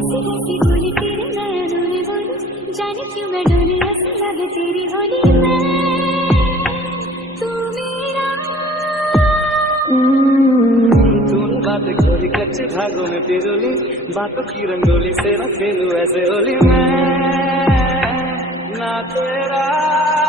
कैसी कैसी बोली तेरे नैनों ने बोली, जाने क्यों मैं डोली ऐसी लगे तेरी होली में तू मेरा। तूने बातें खोली कच्चे धागों में पिरोली, बातों की रंगोली से न खेलूं ऐसे होली मैं ना तेरा।